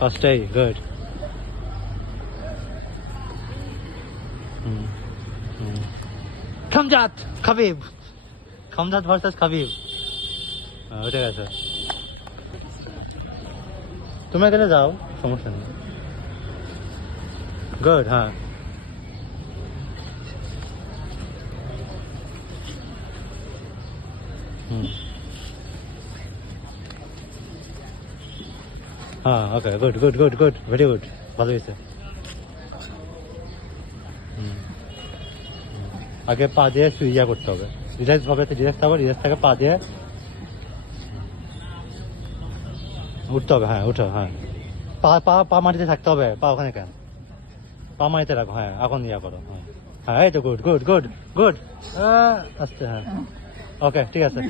ফার্স্টেই good. খামজাত Khabib, খামজাত versus Khabib, উঠে গেছে। তুমি এখানে যাও, সমস্যা নেই। গুড, হ্যাঁ। হ্যাঁ, okay, good good good good, very good, ভালো হয়েছে। আগে পা দিয়ে ইয়া করতে হবে, রিল্যাক্স হবে, রিল্যাক্স হবে, রিল্যাক্স থেকে পা দিয়ে উঠতে হবে। হ্যাঁ, উঠো, হ্যাঁ। পা পা পা মাটিতে থাকতে হবে, পা ওখানে কেন, পা মাটিতে রাখো। হ্যাঁ, এখন ইয়া করো। হ্যাঁ, হ্যাঁ, এই তো গুড গুড গুড গুড। আস্তে, হ্যাঁ, ওকে, ঠিক আছে।